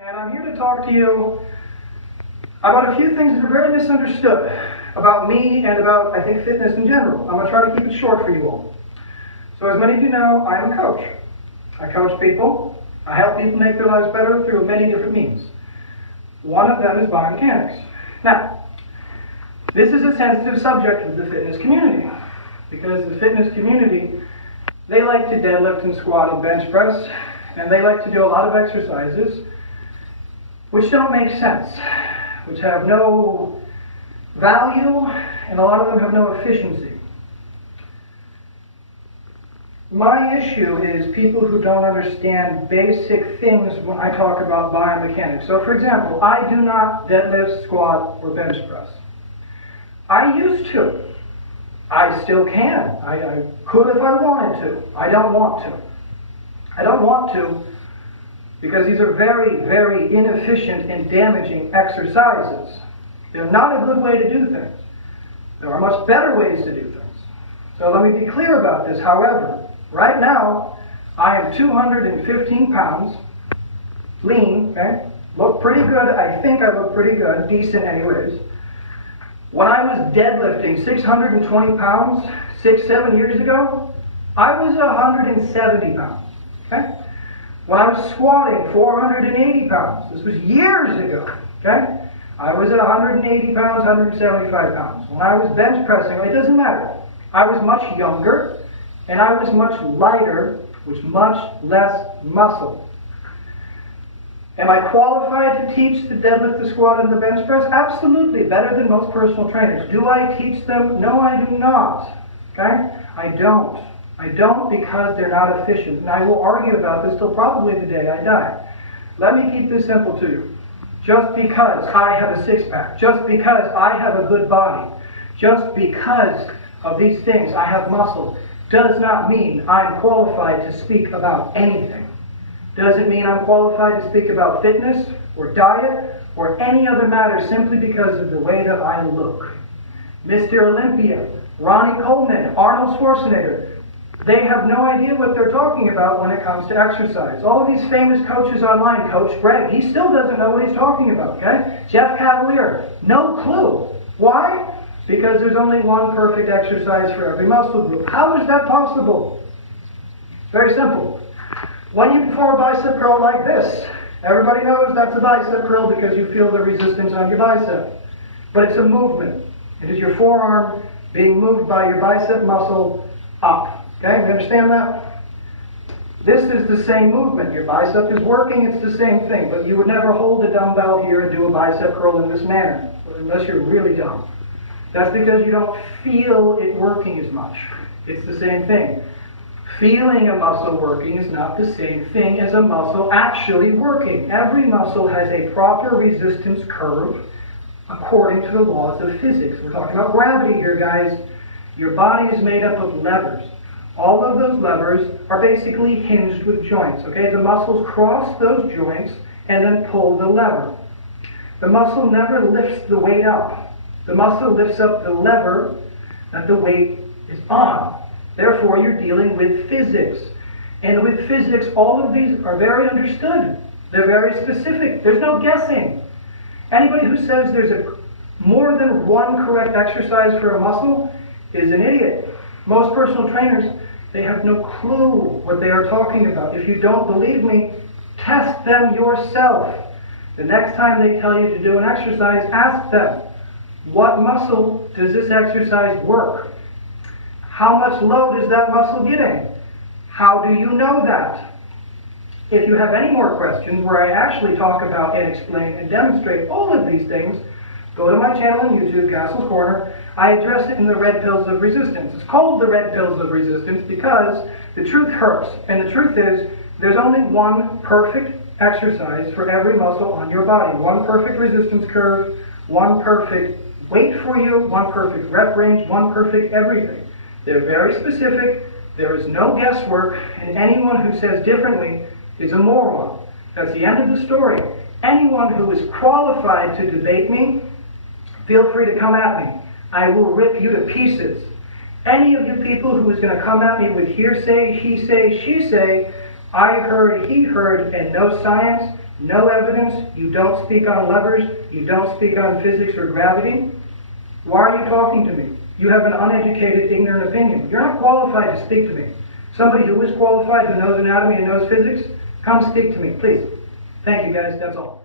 and I'm here to talk to you about a few things that are very misunderstood about me and about, I think, fitness in general. I'm going to try to keep it short for you all. So as many of you know, I'm a coach. I coach people. I help people make their lives better through many different means. One of them is biomechanics. Now, this is a sensitive subject with the fitness community, because the fitness community, they like to deadlift and squat and bench press, and they like to do a lot of exercises which don't make sense, which have no value, and a lot of them have no efficiency. My issue is people who don't understand basic things when I talk about biomechanics. So for example, I do not deadlift, squat, or bench press. I used to. I still can. I could if I wanted to. I don't want to. I don't want to because these are very, very inefficient and damaging exercises. They're not a good way to do things. There are much better ways to do things. So let me be clear about this. However, right now, I am 215 pounds, lean, okay? Look pretty good. I think I look pretty good, decent anyways. When I was deadlifting 620 pounds 6-7 years ago, I was 170 pounds, okay? When I was squatting 480 pounds, this was years ago, okay? I was at 180 pounds, 175 pounds. When I was bench pressing, it doesn't matter. I was much younger, and I was much lighter, with much less muscle. Am I qualified to teach the deadlift, the squat, and the bench press? Absolutely, better than most personal trainers. Do I teach them? No, I do not. Okay? I don't. I don't because they're not efficient. And I will argue about this till probably the day I die. Let me keep this simple to you. Just because I have a six-pack, just because I have a good body, just because of these things, I have muscle, does not mean I'm qualified to speak about anything. Doesn't mean I'm qualified to speak about fitness or diet or any other matter simply because of the way that I look. Mr. Olympia, Ronnie Coleman, Arnold Schwarzenegger, they have no idea what they're talking about when it comes to exercise. All of these famous coaches online, Coach Greg, he still doesn't know what he's talking about, okay? Jeff Cavalier, no clue. Why? Because there's only one perfect exercise for every muscle group. How is that possible? Very simple. When you perform a bicep curl like this, everybody knows that's a bicep curl because you feel the resistance on your bicep. But it's a movement. It is your forearm being moved by your bicep muscle up. Okay, you understand that? This is the same movement. Your bicep is working, it's the same thing. But you would never hold a dumbbell here and do a bicep curl in this manner, unless you're really dumb. That's because you don't feel it working as much. It's the same thing. Feeling a muscle working is not the same thing as a muscle actually working. Every muscle has a proper resistance curve according to the laws of physics. We're talking about gravity here, guys. Your body is made up of levers. All of those levers are basically hinged with joints, okay? The muscles cross those joints and then pull the lever. The muscle never lifts the weight up. The muscle lifts up the lever that the weight is on. Therefore, you're dealing with physics. And with physics, all of these are very understood. They're very specific. There's no guessing. Anybody who says there's more than one correct exercise for a muscle is an idiot. Most personal trainers, they have no clue what they are talking about. If you don't believe me, test them yourself. The next time they tell you to do an exercise, ask them, what muscle does this exercise work? How much load is that muscle getting? How do you know that? If you have any more questions where I actually talk about and explain and demonstrate all of these things, go to my channel on YouTube, Castle's Corner. I address it in the Red Pills of Resistance. It's called the Red Pills of Resistance because the truth hurts. And the truth is, there's only one perfect exercise for every muscle on your body. One perfect resistance curve, one perfect weight for you, one perfect rep range, one perfect everything. They're very specific. There is no guesswork. And anyone who says differently is a moron. That's the end of the story. Anyone who is qualified to debate me, feel free to come at me. I will rip you to pieces. Any of you people who is going to come at me with hearsay, he say, she say, I heard, he heard, and no science, no evidence, you don't speak on levers, you don't speak on physics or gravity, why are you talking to me? You have an uneducated, ignorant opinion. You're not qualified to speak to me. Somebody who is qualified, who knows anatomy and knows physics, come speak to me, please. Thank you, guys. That's all.